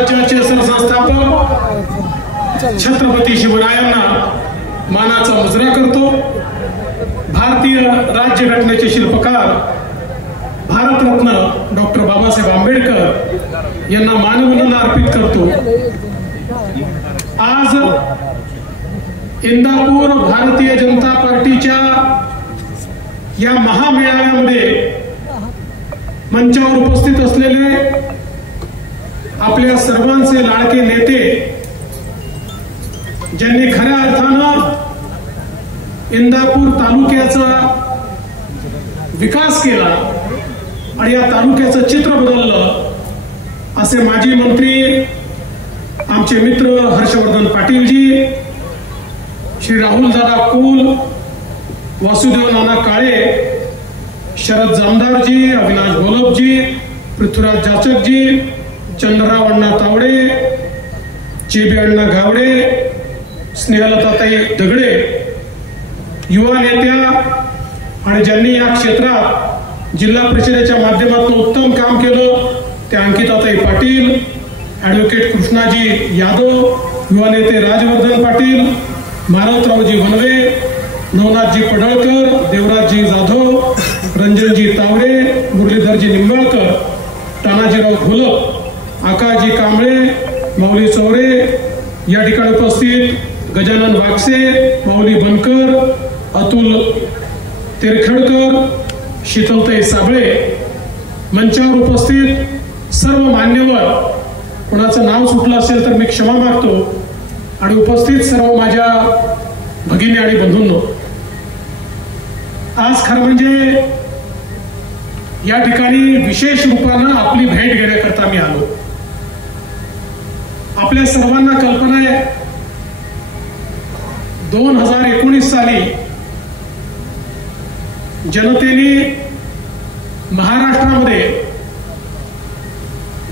स्वराज्याचे सरसंस्थापक छत्रपती शिवरायांना मानाचा मुजरा करतो। भारतीय राज्यघटनेचे शिल्पकार भारतरत्न डॉक्टर बाबासाहेब आंबेडकर यांना मानवंदना अर्पित करतो। आज इंदापूर भारतीय जनता पार्टीच्या या महामेळाव्यामध्ये मंचावर उपस्थित असलेले आपल्या सर्वांचे लाडके नेते, ज्यांनी खऱ्या अर्थानं इंदापूर तालुक्याचा विकास केला आणि या तालुक्याचं चित्र बदललं, असे माजी मंत्री आमचे मित्र हर्षवर्धन पाटीलजी, श्री राहुल दादा कुल, वासुदेव नाना काळे, शरद जामदारजी, अविनाश घोलपजी, पृथ्वीराज जाचकजी, चंद्रराव अण्णा तावडे, चेबी अण्णा गावडे, स्नेहलताताई दगडे, युवा नेत्या आणि ज्यांनी या क्षेत्रात जिल्हा परिषदेच्या माध्यमातून उत्तम काम केलं त्या अंकिताताई पाटील, ॲडव्होकेट कृष्णाजी यादव, युवा नेते राजवर्धन पाटील, मारुतरावजी वनवे, नवनाथजी पडळकर, देवराजजी जाधव, रंजनजी तावडे, मुरलीधरजी निंबाळकर, तानाजीराव घोलप, आकाशजी कांबळे, माऊली चौरे, या ठिकाणी उपस्थित गजानन वागसे, माऊली बनकर, अतुल तेरखडकर, शीतलताई साबळे, मंचावर उपस्थित सर्व मान्यवर, कोणाचं नाव सुटलं असेल तर मी क्षमा मागतो, आणि उपस्थित सर्व माझ्या भगिनी आणि बंधूंनो, आज खरं म्हणजे या ठिकाणी विशेष रूपानं आपली भेट घेण्याकरता मी आलो। आपल्या सर्वांना कल्पना आहे 2019 साली जनतेने महाराष्ट्रामध्ये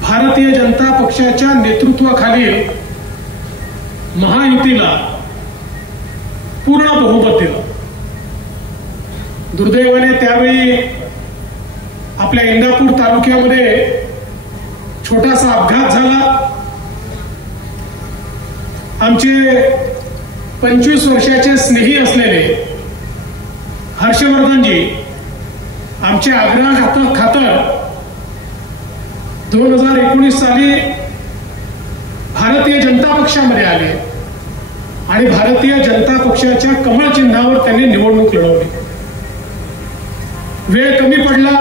भारतीय जनता पक्षाच्या नेतृत्वाखालील महायुतीला पूर्ण बहुमत दिलं। दुर्दैवाने त्यावेळी आपल्या इंदापूर तालुक्यामध्ये छोटासा अपघात झाला। आमचे 25 वर्षाचे स्नेही असलेले हर्षवर्धनजी आमचे आग्रह खातर 2019 साली भारतीय जनता पक्षामध्ये आले आणि भारतीय जनता पक्षाच्या कमळ चिन्हावर त्यांनी निवडणूक लढवली। वेळ कमी पडला,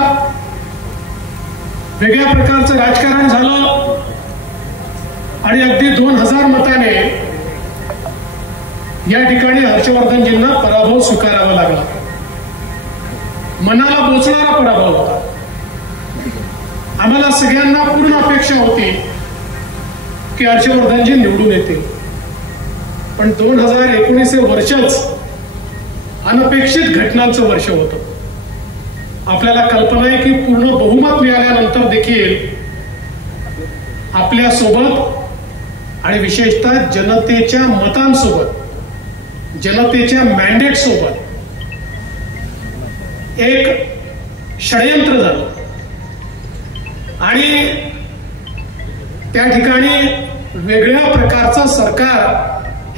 वेगळ्या प्रकारचं राजकारण झालं आणि अगदी 2000 मताने या ठिकाणी हर्षवर्धनजींना पराभव स्वीकारावा लागला। मनाला बोचणारा पराभव होता। आम्हाला सगळ्यांना पूर्ण अपेक्षा होती की हर्षवर्धनजी निवडून येतील, पण 2019 हे वर्षच अनपेक्षित घटनांचं वर्ष होतं। आपल्याला कल्पना आहे की पूर्ण बहुमत मिळाल्यानंतर देखील आपल्या सोबत आणि विशेषतः जनतेच्या मतांसोबत, जनतेच्या मॅन्डेट सोबत एक षडयंत्र झालं आणि त्या ठिकाणी वेगळ्या प्रकारचं सरकार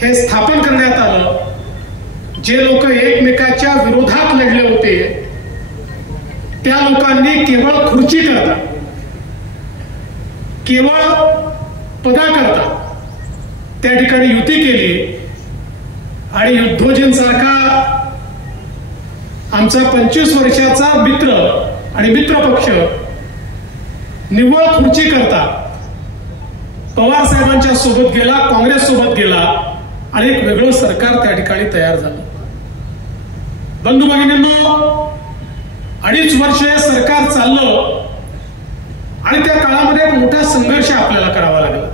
हे स्थापन करण्यात आलं। जे लोक एकमेकाच्या विरोधात लढले होते त्या लोकांनी केवळ खुर्ची करता, केवळ पदाकरता त्या ठिकाणी युती केली आणि युद्धोजींसारखा आमचा 25 वर्षाचा मित्र आणि मित्रपक्ष निव्वळ खुर्ची करता पवार साहेबांच्या सोबत गेला, काँग्रेस सोबत गेला आणि एक वेगळं सरकार त्या ठिकाणी तयार झालं। बंधू भगिनींनो, 2.5 वर्ष हे सरकार चाललं आणि त्या काळामध्ये एक मोठा संघर्ष आपल्याला करावा लागला।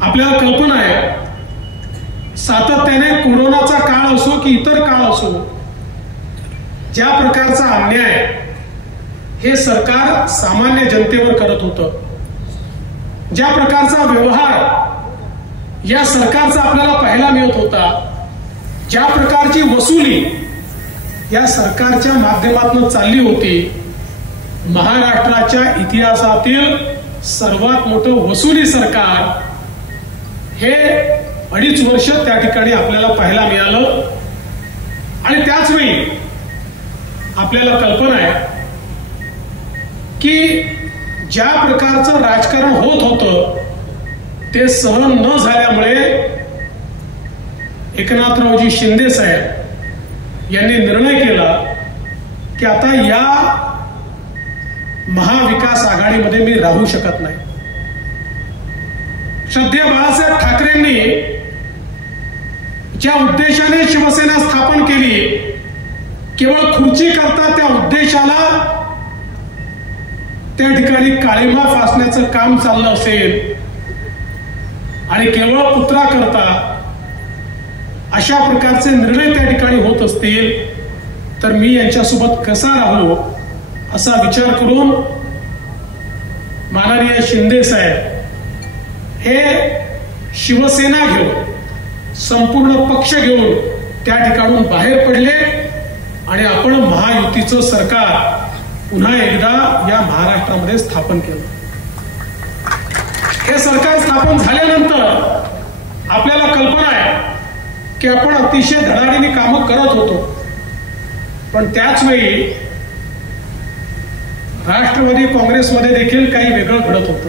आपल्याला कल्पना आहे सातत्याने कोरोनाचा काळ असो की इतर काळ असो, ज्या प्रकारचा अन्याय हे सरकार सामान्य जनतेवर करत होतं, ज्या प्रकारचा व्यवहार या सरकारचा आपल्याला पाहायला मिळत होता, ज्या प्रकारची वसुली या सरकारच्या माध्यमातून चालली होती, महाराष्ट्राच्या इतिहासातील सर्वात मोठं वसुली सरकार हे 2.5 वर्ष त्या ठिकाणी आपल्याला पाहायला मिळालं. आणि त्याच वेळी आपल्याला कल्पना आहे की ज्या प्रकारचं राजकारण होत होतं ते सहन न झाल्यामुळे एकनाथरावजी शिंदे साहेब यांनी निर्णय केला की आता या महाविकास आघाडीमध्ये मी राहू शकत नाही. श्रद्धेय बाळासाहेब ठाकरेंनी ज्या उद्देशाने शिवसेना स्थापन केली, केवळ खुर्ची करता त्या उद्देशाला त्या ठिकाणी काळिमा फासण्याचं काम चाललं असेल आणि केवळ पुत्रा करता अशा प्रकारचे निर्णय त्या ठिकाणी होत असतील तर मी यांच्यासोबत कसा राहू असा विचार करून माननीय शिंदे साहेब हे शिवसेना घेऊन संपूर्ण पक्ष घेऊन त्या ठिकाणून बाहेर पडले आणि आपण महायुतीचं सरकार पुन्हा एकदा या महाराष्ट्रामध्ये स्थापन केलं. हे सरकार स्थापन झाल्यानंतर आपल्याला कल्पना आहे की आपण अतिशय धडाडीने कामं करत होतो, पण त्याच वेळी राष्ट्रवादी काँग्रेसमध्ये देखील काही वेगळं घडत होतं.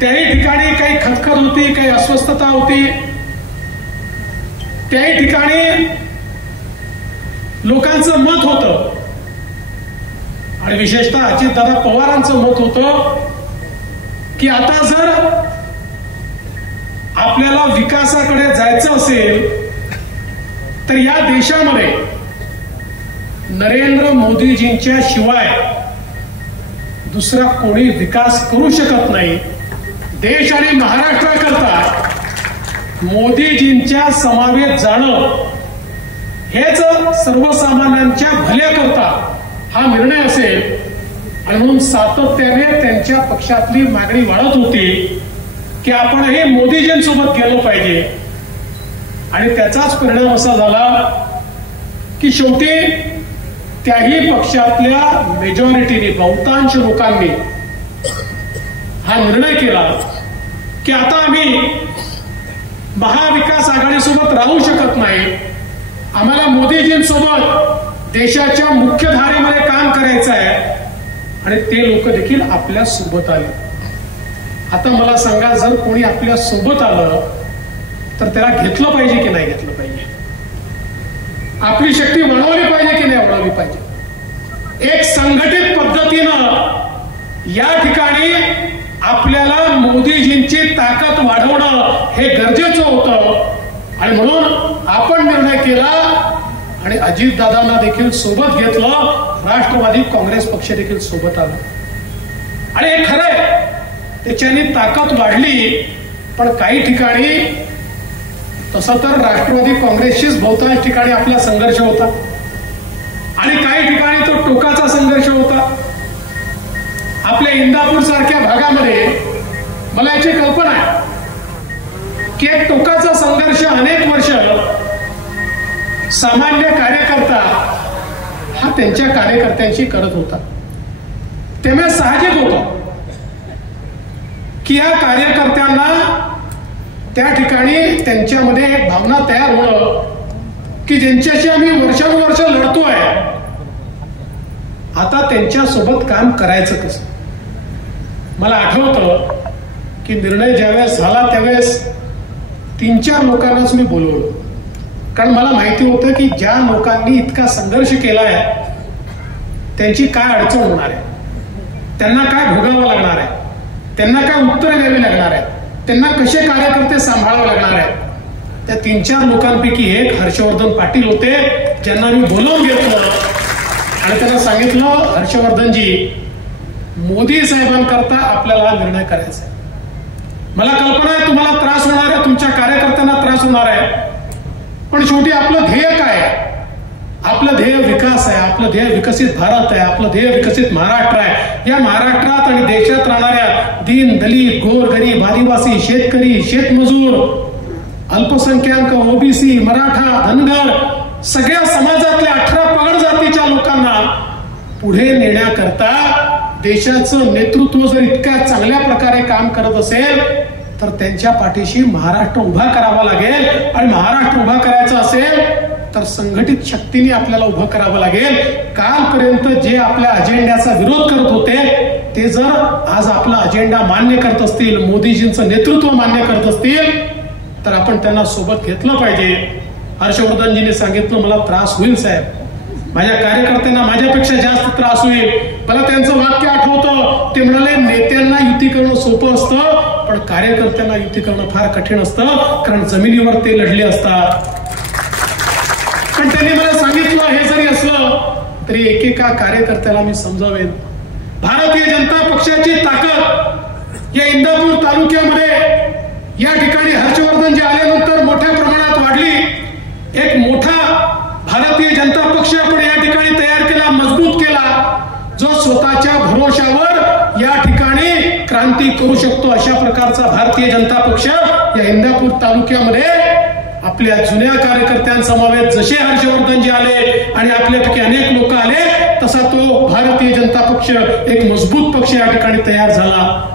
त्याही ठिकाणी काही खतखत होती, काही अस्वस्थता होती. त्याही ठिकाणी लोकांचं मत होतं आणि विशेषतः अजितदादा पवारांचं मत होतं की आता जर आपल्याला विकासाकडे जायचं असेल तर या देशामध्ये नरेंद्र मोदीजींच्या शिवाय दुसरा कोणी विकास करू शकत नाही. देश आणि महाराष्ट्राकरता मोदीजींच्या समवेत जाणं हेच सर्वसामान्यांच्या भल्याकरता हा निर्णय असेल. आणि म्हणून सातत्याने त्यांच्या पक्षातली मागणी वाढत होती की आपणही मोदीजींसोबत गेलो पाहिजे. आणि त्याचाच परिणाम असा झाला की शेवटी त्याही पक्षातल्या मेजॉरिटीने बहुतांश लोकांनी हा निर्णय केला की आता आम्ही महाविकास आघाडीसोबत राहू शकत नाही, आम्हाला मोदीजींसोबत देशाच्या मुख्य धारेमध्ये काम करायचं आहे. आणि ते लोक देखील आपल्या सोबत आले. आता मला सांगा, जर कोणी आपल्या सोबत आलं तर त्याला घेतलं पाहिजे की नाही घेतलं पाहिजे? आपली शक्ती वाढवली पाहिजे की नाही वाढवली पाहिजे? एक संघटित पद्धतीनं या ठिकाणी आपल्याला मोदीजींची ताकद वाढवणं हे गरजेचं होतं. आणि म्हणून आपण निर्णय केला आणि अजितदादांना देखील सोबत घेतलं, राष्ट्रवादी काँग्रेस पक्ष देखील सोबत आला. आणि हे खरंय, त्याच्याने ताकद वाढली. पण काही ठिकाणी तसं तर राष्ट्रवादी काँग्रेसशीच बहुतांश ठिकाणी आपला संघर्ष होता आणि काही ठिकाणी तो टोकाचा संघर्ष होता. आपल्या इंदापूर सारख्या भागामध्ये मला याची कल्पना आहे की एक टोकाचा संघर्ष अनेक वर्ष सामान्य कार्यकर्ता हा त्यांच्या कार्यकर्त्यांशी करत होता. त्यामुळे साहजिक होतं की या कार्यकर्त्यांना त्या ठिकाणी त्यांच्यामध्ये एक भावना तयार होणं की ज्यांच्याशी आम्ही वर्षानुवर्ष लढतोय, आता त्यांच्या सोबत काम करायचं कसं. मला आठवतं की निर्णय ज्यावेळेस झाला त्यावेळेस 3-4 लोकांनाच मी बोलवलं, कारण मला माहिती होतं की ज्या लोकांनी इतका संघर्ष केलाय त्यांची काय अडचण होणार आहे, त्यांना काय भोगावं लागणार आहे, त्यांना काय उत्तर द्यावी लागणार आहे, त्यांना कसे कार्यकर्ते सांभाळावे लागणार आहेत. त्या 3-4 लोकांपैकी एक हर्षवर्धन पाटील होते, ज्यांना मी बोलवून घेतलं आणि त्यांना सांगितलं, हर्षवर्धनजी, मोदी साहेबांकरता आपल्याला हा निर्णय करायचा आहे. मला कल्पना आहे तुम्हाला त्रास होणार आहे, तुमच्या कार्यकर्त्यांना त्रास होणार आहे, पण शेवटी आपलं ध्येय काय आहे? आपलं ध्येय विकास आहे, आपलं ध्येय विकसित भारत आहे, आपलं ध्येय विकसित महाराष्ट्र आहे. या महाराष्ट्रात आणि देशात राहणाऱ्या दीन, दलित, गोरगरीब, आदिवासी, शेतकरी, शेतमजूर, अल्पसंख्याक, ओबीसी, मराठा, धनगर, सगळ्या समाजातल्या 18 पगड जातीच्या लोकांना पुढे नेण्याकरता देशाचं नेतृत्व जर इतक्या चांगल्या प्रकारे काम करत असेल तर त्यांच्या पाठीशी महाराष्ट्र उभा करावा लागेल. आणि महाराष्ट्र उभा करायचा असेल तर संघटित शक्तीने आपल्याला उभं करावं लागेल. कालपर्यंत जे आपल्या अजेंड्याचा विरोध करत होते ते जर आज आपला अजेंडा मान्य करत असतील, मोदीजींचं नेतृत्व मान्य करत असतील तर आपण त्यांना सोबत घेतलं पाहिजे. हर्षवर्धनजींनी सांगितलं मला त्रास होईल साहेब, माझ्या कार्यकर्त्यांना माझ्यापेक्षा जास्त त्रास होईल. मला त्यांचं वाक्य आठवतं, ते म्हणाले नेत्यांना युती करणं सोपं असतं पण कार्यकर्त्यांना युती करणं फार कठीण असतं, कारण जमिनीवर ते लढले असतात. पण त्यांनी मला सांगितलं हे जरी असलं तरी एकेका कार्यकर्त्याला मी समजावेन. भारतीय जनता पक्षाची ताकद या इंदापूर तालुक्यामध्ये या ठिकाणी हर्षवर्धनजी आल्यानंतर मोठ्या प्रमाणात वाढली. एक मोठा भारतीय जनता पक्ष आपण या ठिकाणी तयार केला, मजबूत केला, जो स्वतःच्या भरोशावर या ठिकाणी क्रांती करू शकतो. अशा प्रकारचा भारतीय जनता पक्ष या इंदापूर तालुक्यामध्ये आपल्या जुन्या कार्यकर्त्यांसमवेत जसे हर्षवर्धनजी आले आणि आपल्यापैकी अनेक लोक आले तसा तो भारतीय जनता पक्ष एक मजबूत पक्ष या ठिकाणी तयार झाला.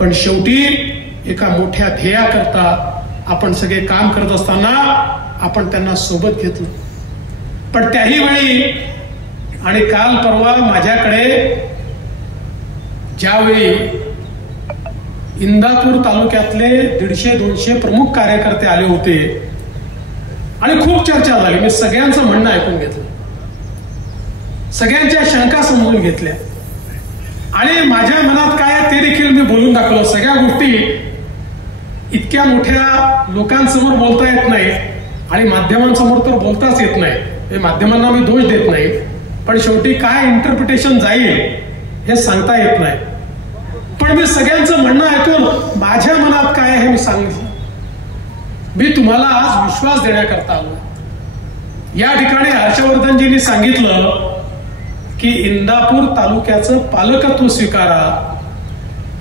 पण शेवटी एका मोठ्या ध्येयाकरता आपण सगळे काम करत असताना आपण त्यांना सोबत घेतलं. पण त्याही वेळी आणि काल परवा माझ्याकडे ज्यावेळी इंदापूर तालुक्यातले 150-200 प्रमुख कार्यकर्ते आले होते आणि खूप चर्चा झाली. मी सगळ्यांचं म्हणणं ऐकून घेतलं, सगळ्यांच्या शंका समजून घेतल्या आणि माझ्या मनात काय ते देखील मी बोलून दाखवलं. सगळ्या गोष्टी इतक्या मोठ्या लोकांसमोर बोलता येत नाही आणि माध्यमांसमोर तर बोलताच येत नाही. माध्यमांना मी दोष देत नाही, पण शेवटी काय इंटरप्रिटेशन जाईल हे सांगता येत नाही. पण मी सगळ्यांचं म्हणणं ऐकून माझ्या मनात काय आहे हे मी सांगितलं. मी तुम्हाला आज विश्वास देण्याकरता आलो. या ठिकाणी हर्षवर्धनजींनी सांगितलं की इंदापूर तालुक्याचं पालकत्व स्वीकारा.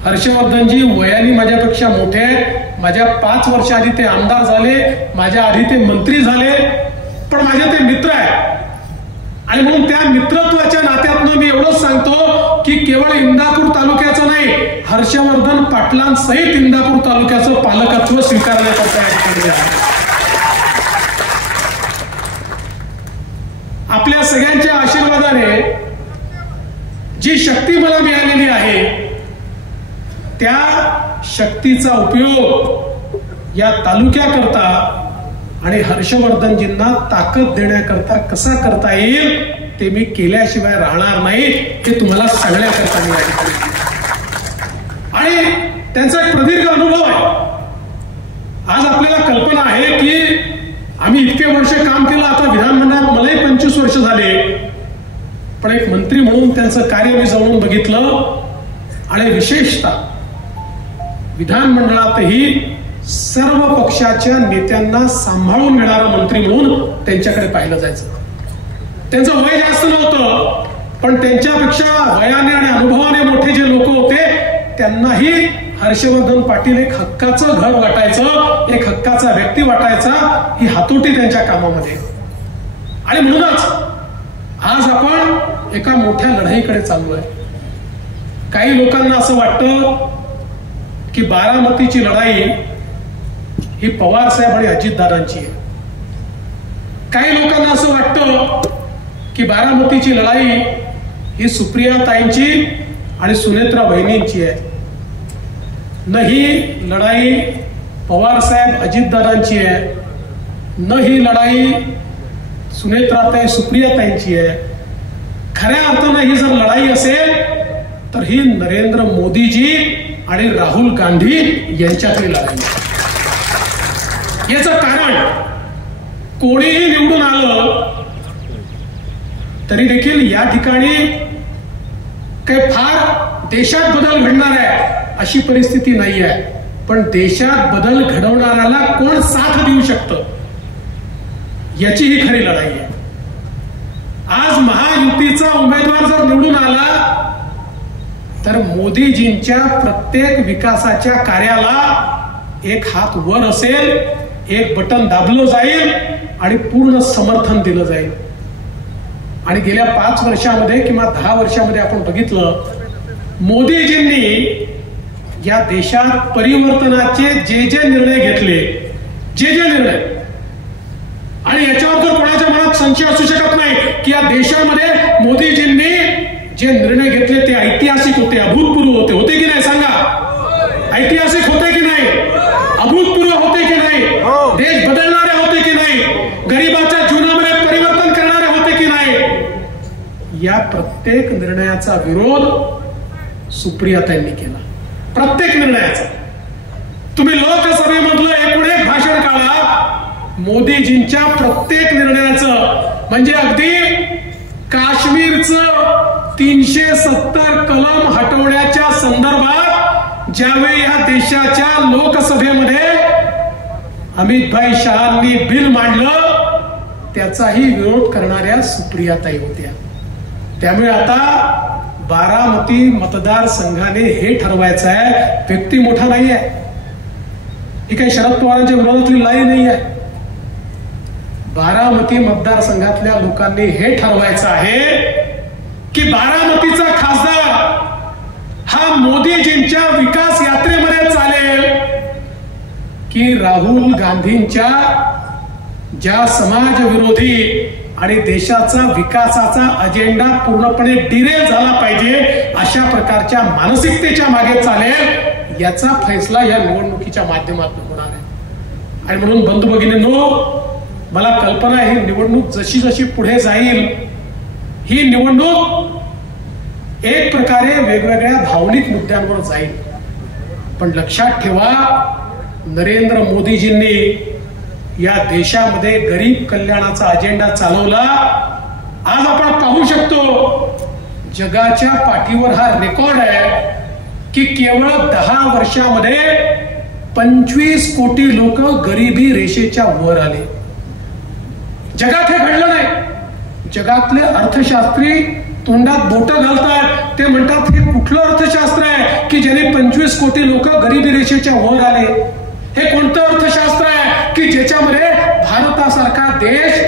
हर्षवर्धनजी वयाने माझ्यापेक्षा मोठे आहेत. माझ्या 5 वर्ष आधी ते आमदार झाले, माझ्या आधी ते मंत्री झाले, पण माझे ते मित्र आहेत. आणि म्हणून त्या मित्रत्वाच्या नात्यातनं मी एवढंच सांगतो की केवळ इंदापूर तालुक्याचं नाही, हर्षवर्धन पाटलांसहित इंदापूर तालुक्याचं पालकत्व स्वीकारण्याकरता आपल्या सगळ्यांच्या आशीर्वादाने जी शक्ती मला मिळालेली आहे त्या शक्तीचा उपयोग या तालुक्याकरता आणि हर्षवर्धनजींना ताकद देण्याकरता कसा करता येईल ते मी केल्याशिवाय राहणार नाही, हे तुम्हाला सांगण्याकरता मी आणि त्यांचा एक प्रदीर्घ अनुभव आहे. आज आपल्याला कल्पना आहे की आम्ही इतके वर्ष काम केलं, आता विधानमंडळात मलाही 25 वर्ष झाले, पण एक मंत्री म्हणून त्यांचं कार्य मी जवळून बघितलं आणि विशेषतः विधानमंडळातही सर्व पक्षाच्या नेत्यांना सांभाळून घेणारा मंत्री म्हणून त्यांच्याकडे पाहिलं जायचं. त्यांचं वय जास्त नव्हतं, पण त्यांच्यापेक्षा वयाने आणि अनुभवाने मोठे जे लोक होते त्यांनाही हर्षवर्धन पाटील एक हक्काचं घर वाटायचं, एक हक्काचा व्यक्ती वाटायचा, ही हातोटी त्यांच्या कामामध्ये. आणि म्हणूनच आज आपण एका मोठ्या लढाईकडे चाललो आहे. काही लोकांना असं वाटतं की बारामतीची लढाई ही पवार साहेब आणि अजितदादांची आहे. काही लोकांना असं वाटतं की बारामतीची लढाई ही सुप्रियाताईंची आणि सुनेत्रा बहिणींची आहे. न ही लढाई पवार साहेब अजितदादांची आहे, न ही लढाई सुनेत्राताई सुप्रियाताईंची आहे. खऱ्या अर्थानं ही जर लढाई असेल तर ही नरेंद्र मोदीजी आणि राहुल गांधी यांच्यातली लढाई. याचं कारण कोणीही निवडून आलं तरी देखील या ठिकाणी काही फार देशात बदल घडणार आहे अशी परिस्थिती नाही आहे, पण देशात बदल घडवणाऱ्याला कोण साथ देऊ शकतं याची ही खरी लढाई आहे. आज महायुतीचा उमेदवार जर निवडून आला तर मोदीजींच्या प्रत्येक विकासाच्या कार्याला एक हात वर असेल, एक बटन दाबलं जाईल आणि पूर्ण समर्थन दिलं जाईल. आणि गेल्या 5 वर्षामध्ये किंवा 10 वर्षामध्ये आपण बघितलं, मोदीजींनी या देशात परिवर्तनाचे जे निर्णय घेतले, जे निर्णय, आणि याच्यावर जर कोणाच्या मनात संशय असू शकत नाही की या देशामध्ये मोदीजींनी जे निर्णय घेतले ते ऐतिहासिक होते, अभूतपूर्व होते की नाही? सांगा, ऐतिहासिक होते की नाही? अभूतपूर्व होते की नाही? देश बदलणारे होते की नाही? गरिबाच्या जीवनामध्ये परिवर्तन करणारे होते की नाही? या प्रत्येक निर्णयाचा विरोध सुप्रियाताईंनी केला, प्रत्येक निर्णयाचा. तुम्ही लोकसभेमधलं एकूण एक भाषण काढा, मोदीजींच्या प्रत्येक निर्णयाचं, म्हणजे अगदी काश्मीरचं 370 कलम हटवण्याच्या संदर्भात ज्यावेळी या देशाच्या लोकसभेमध्ये अमितभाई शहांनी बिल मांडलं, त्याचाही विरोध करणाऱ्या सुप्रियाताई होत्या. त्यामुळे आता बारामती मतदारसंघाने हे ठरवायचं आहे, व्यक्ती मोठा नाही आहे, ही काही शरद पवारांच्या विरोधातली लढाई नाही आहे. बारामती मतदारसंघातल्या लोकांनी हे ठरवायचं आहे की बारामतीचा खासदार हा मोदीजींच्या विकास यात्रेमध्ये चालेल की राहुल गांधींच्या ज्या समाज विरोधी आणि देशाचा विकासाचा अजेंडा पूर्णपणे डिरेल झाला पाहिजे अशा प्रकारच्या मानसिकतेच्या मागे चालेल, याचा फैसला या निवडणुकीच्या माध्यमातून होणार आहे. आणि म्हणून बंधू भगिनींनो, मला कल्पना आहे ही निवडणूक जशी जशी पुढे जाईल, ही निवडणूक एक प्रकारे वेगवेगळ्या भावनिक मुद्द्यांवर जाईल. पण लक्षात ठेवा, नरेंद्र मोदीजींनी या देशामध्ये गरीब कल्याणाचा अजेंडा चालवला. आज आपण पाहू शकतो, जगाच्या पाठीवर हा रेकॉर्ड आहे की केवळ 10 वर्षामध्ये 25 कोटी लोक गरिबी रेषेच्या वर आले. जगात हे घडलं नाही. जगातले अर्थशास्त्री तोंडात बोटं घालतात, ते म्हणतात हे कुठलं अर्थशास्त्र आहे की ज्याने 25 कोटी लोक गरिबी रेषेच्या वर आले? हे कोणतं अर्थशास्त्र आहे की ज्याच्यामध्ये भारतासारखा देश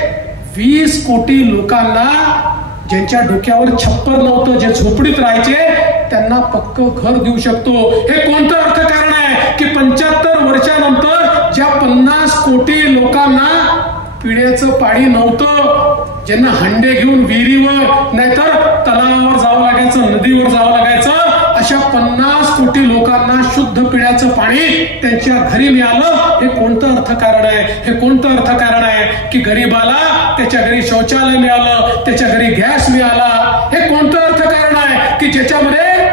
20 कोटी लोकांना, ज्यांच्या डोक्यावर छप्पर नव्हतं, जे झोपडीत राहायचे, त्यांना पक्क घर देऊ शकतो? हे कोणतं अर्थकारण आहे की 75 वर्षानंतर ज्या 50 कोटी लोकांना पिण्याचं पाणी नव्हतं, ज्यांना हंडे घेऊन विहिरीवर नाहीतर तलावावर जावं लागायचं, नदीवर जावं लागायचं, अशा 50 कोटी लोकांना शुद्ध पिण्याचं पाणी त्यांच्या घरी मिळालं? हे कोणतं अर्थकारण आहे? हे कोणतं अर्थकारण आहे की गरीबाला त्याच्या घरी शौचालय मिळालं, त्याच्या घरी गॅस मिळाला? हे कोणतं अर्थकारण आहे की ज्याच्यामध्ये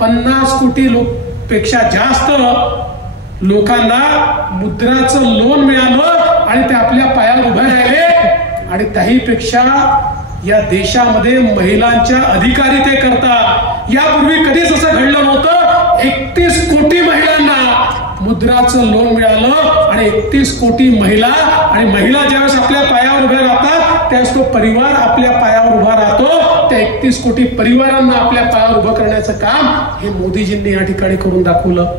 50 कोटी पेक्षा जास्त लोकांना मुद्राचं लोन मिळालं आणि ते आपल्या पायावर उभे राहिले? आणि त्याहीपेक्षा या देशामध्ये महिलांच्या अधिकारिते करता यापूर्वी कधीच असं घडलं नव्हतं. 31 कोटी महिलांना मुद्राचं लोन मिळालं आणि 31 कोटी महिला, आणि महिला ज्यावेळेस आपल्या पायावर उभ्या राहतात त्यावेळेस तो परिवार आपल्या पायावर उभा राहतो. त्या 31 कोटी परिवारांना आपल्या पायावर उभं करण्याचं काम हे मोदीजींनी या ठिकाणी करून दाखवलं.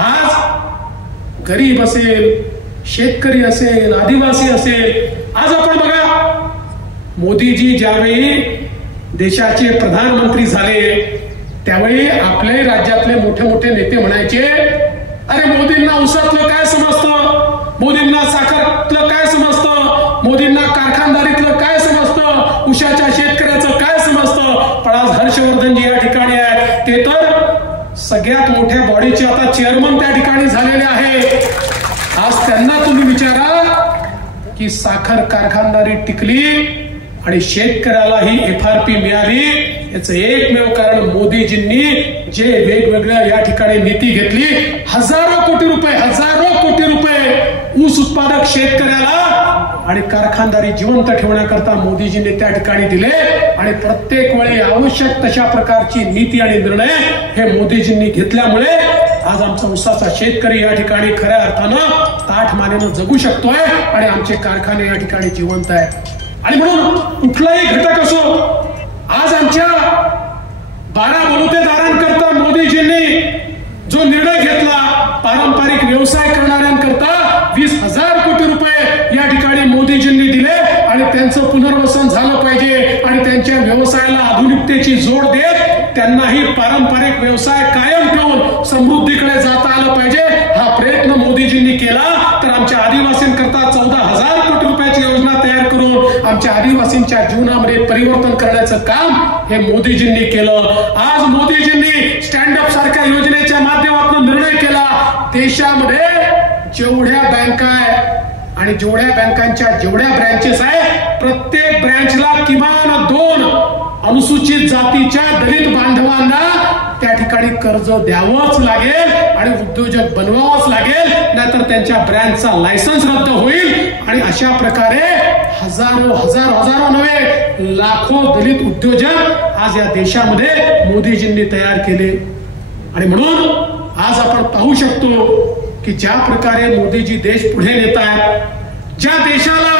आज गरीब असेल, शेतकरी असेल, आदिवासी असेल, आज आपण बघा, मोदीजी ज्यावेळी देशाचे प्रधानमंत्री झाले त्यावेळी आपल्याही राज्यातले मोठे मोठे नेते म्हणायचे, अरे मोदींना ऊसातलं काय समजतं, मोदींना साखरातलं काय समजतं, मोदींना कारखानदारीतलं काय समजतं, ऊसाच्या शेतकऱ्याचं काय समजतं. पण आज हर्षवर्धनजी या ठिकाणी आहेत, ते तर सगळ्यात मोठ्या बॉडीचे आता चेअरमन त्या ठिकाणी झालेले आहे. आज त्यांना तुम्ही विचारा की साखर कारखानदारी टिकली आणि शेतकऱ्याला ही FRP मिळाली, याचं एकमेव कारण मोदीजींनी जे वेगवेगळ्या या ठिकाणी नीती घेतली. हजारो कोटी रुपये ऊस उत्पादक शेतकऱ्याला आणि कारखानदारी जिवंत ठेवण्याकरता मोदीजींनी त्या ठिकाणी दिले. आणि प्रत्येक वेळी आवश्यक तशा प्रकारची नीती आणि निर्णय हे मोदीजींनी घेतल्यामुळे आज आमचा ऊसाचा शेतकरी या ठिकाणी खऱ्या अर्थानं ताठ मानेनं जगू शकतोय आणि आमचे कारखाने या ठिकाणी जिवंत आहे. आणि म्हणून कुठलाही घटक असो, आज आमच्या 12 बलुतेदारांकरता मोदीजींनी जो निर्णय घेतला, पारंपरिक व्यवसाय करणाऱ्यांकरता 20,000 कोटी रुपये या ठिकाणी मोदीजींनी दिले आणि त्यांचं पुनर्वसन झालं पाहिजे आणि त्यांच्या व्यवसायाला आधुनिकतेची जोड देत त्यांनाही पारंपरिक व्यवसाय कायम ठेवून समृद्धीकडे जाता आलं पाहिजे. हा प्रयत्न मोदीजींनी केला तर आमच्या आदिवासींकरता 14,000 कोटी रुपयाची योजना तयार करून आमच्या आदिवासींच्या जीवनामध्ये परिवर्तन करण्याचं काम हे मोदीजींनी केलं. आज मोदीजींनी स्टँड अप सारख्या योजनेच्या माध्यमातून निर्णय केला. देशामध्ये जेवढ्या बँका आहे आणि जेवढ्या बँकांच्या जेवढ्या ब्रँचेस आहे प्रत्येक ब्रँचला किमान 2 अनुसूचित जातीच्या दलित बांधवांना त्या ठिकाणी कर्ज द्यावंच लागेल आणि उद्योजक बनवावंच लागेल, नाहीतर त्यांच्या ब्रँचचा लायसन्स रद्द होईल. आणि अशा प्रकारे हजारो नव्हे लाखो दलित उद्योजक आज या देशामध्ये मोदीजींनी तयार केले. आणि म्हणून आज आपण पाहू शकतो की ज्या प्रकारे मोदीजी देश पुढे नेत आहेत, ज्या देशाला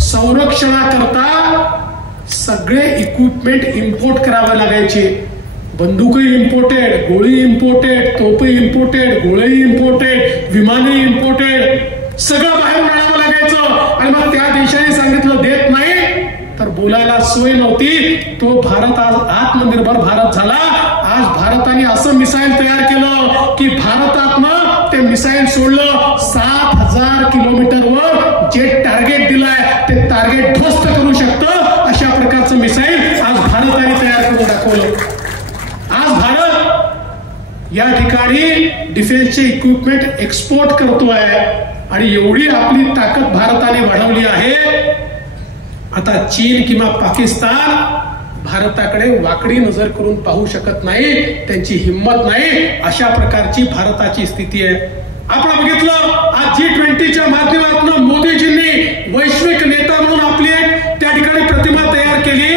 संरक्षणाकरता सगळे इक्विपमेंट इम्पोर्ट करावे लागायचे, बंदुकही इम्पोर्टेड, गोळी इम्पोर्टेड, तोपही इम्पोर्टेड, गोळी इम्पोर्टेड, विमाने इम्पोर्टेड, सगळं बाहेरून आणावं लागायचं. आणि मग त्या देशाने सांगितलं देत नाही तर बोलायला सोय नव्हती. तो भारत आज आत्मनिर्भर भारत झाला. आज भारताने असं मिसाईल तयार केलं की भारतातनं ते मिसाईल सोडलं 7,000 किलोमीटरवर जे टार्गेट दिलाय ते टार्गेट ध्वस्त करू शकतं. अशा प्रकारचं मिसाईल आज भारताने तयार करून दाखवलं. आज भारत या ठिकाणी डिफेन्सचे इक्विपमेंट एक्सपोर्ट करतोय आणि एवढी आपली ताकद भारताने वाढवली आहे. आता चीन किंवा पाकिस्तान भारताकडे वाकडी नजर करून पाहू शकत नाही, त्यांची हिंमत नाही. अशा प्रकारची भारताची स्थिती आहे. आपण बघितलं आज G20च्या माध्यमातून मोदीजींनी वैश्विक नेता म्हणून आपली त्या ठिकाणी प्रतिमा तयार केली.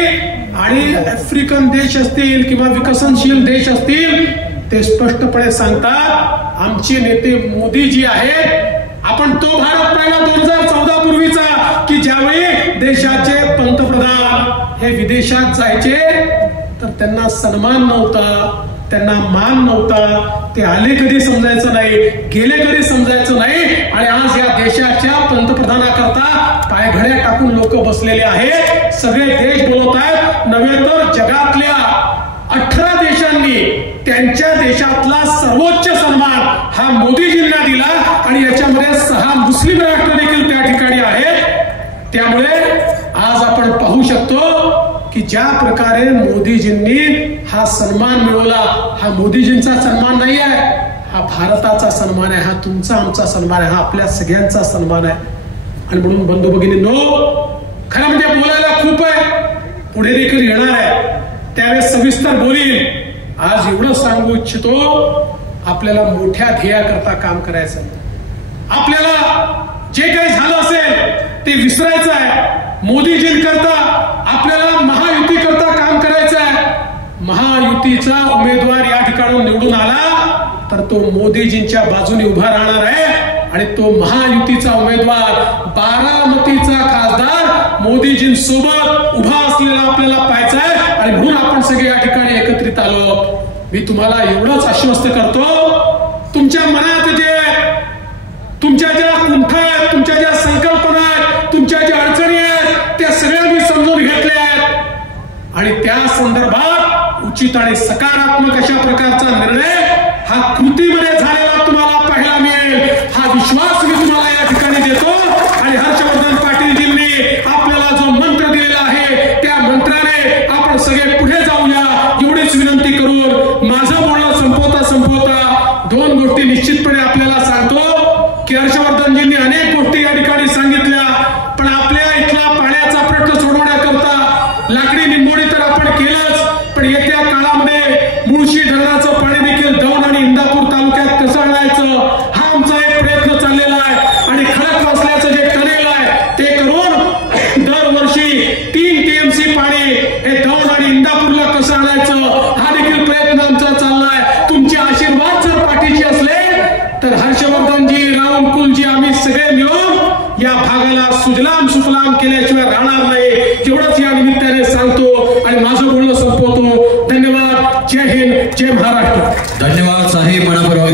आणि आफ्रिकन देश असतील किंवा विकसनशील देश असतील ते स्पष्टपणे सांगतात आमचे नेते मोदीजी आहेत. आपण तो भारत पाहिला 2014 पूर्वीचा की ज्यावेळी देशाचे पंतप्रधान हे विदेशात जायचे तर त्यांना सन्मान नव्हता, त्यांना मान नव्हता, ते आले कधी समजायचं नाही, गेले कधी समजायचं नाही. आणि आज या देशाच्या पंतप्रधानाकरता पायघड्या टाकून लोक बसलेले आहेत. सगळे देश बोलत आहेत. नव्हे तर जगातल्या 18 देशांनी त्यांच्या देशातला सर्वोच्च सन्मान हा मोदीजींना दिला आणि याच्यामध्ये 6 मुस्लिम राष्ट्र देखील त्या ठिकाणी आहेत. त्यामुळे आज आपण पाहू शकतो की ज्या प्रकारे मोदीजींनी हा सन्मान मिळवला, हा मोदीजींचा सन्मान नाही आहे, हा भारताचा सन्मान आहे, हा तुमचा आमचा सन्मान आहे, हा आपल्या सगळ्यांचा सन्मान आहे. आणि म्हणून बंधू भगिनींनो, खरं म्हणजे बोलायला खूप आहे, पुढे देखील येणार आहे, त्यावेळेस सविस्तर बोलील. आज एवढं सांगू इच्छितो, आपल्याला मोठ्या ध्येयाकरता काम करायचं. आपल्याला जे काही झालं असेल ते विसरायचं आहे. मोदीजींकरता आपल्याला महायुतीकरता काम करायचं आहे. महायुतीचा उमेदवार या ठिकाणी निवडून आला तर तो मोदीजींच्या बाजूने उभा राहणार आहे. आणि तो महायुतीचा उमेदवार बारामतीचा खासदार मोदीजींसोबत उभा असलेला आपल्याला पाहायचा आहे. आणि म्हणून आपण सगळे या ठिकाणी एकत्रित आलो. मी तुम्हाला एवढंच आश्वस्त करतो, तुमच्या मनात जे तुमच्या ज्या कुंठा आहेत, तुमच्या ज्या संकल्पना आहेत, तुमच्या ज्या अडचणी आहेत, त्या सगळ्या मी समजून घेतल्या आहेत. आणि त्या संदर्भात उचित आणि सकारात्मक अशा प्रकारचा निर्णय हा कृतीमध्ये झालेला तुम्हाला पाहायला मिळेल. हा विश्वास मी तुम्हाला या ठिकाणी देतो. आणि हर्षवर्धन पाटीलजींनी आपल्याला जो मंत्र दिलेला आहे त्या मंत्राने आपण सगळे पुढे जाऊया एवढीच विनंती करून माझं बोलणं संपवता 2 गोष्टी निश्चितपणे आपल्याला सांगतो की हर्षवर्धनजींनी अनेक गोष्टी या ठिकाणी सांगितल्या, पण आपल्या इथला पाण्याचा प्रश्न सोडवण्याकरता लाकडी निंबोडी तर आपण केलंच, पण येत्या काळामध्ये मुळशी धरणाचं पाणी देखील दौंड आणि इंदापूर तालुक्यात कसं आणायचं हा आमचा एक प्रयत्न चाललेला आहे. आणि खडक वाचल्याचं जे टनेल आहे ते करून दरवर्षी 3 TMC पाणी हे दौंड आणि इंदापूरला कसं आणायचं हा देखील प्रयत्न आमचा चाललाय. तुमचे आशीर्वाद जर पाठीशी असले तर हर्षवर्धनजी, राहुल कुलजी, आम्ही सगळे मिळून या भागाला सुजलाम सुफलाम केल्याशिवाय राहणार नाही एवढंच या निमित्ताने सांगतो आणि माझं बोलणं संपवतो. धन्यवाद. जय हिंद, जय महाराष्ट्र. धन्यवाद साहेब, मनापूर्वक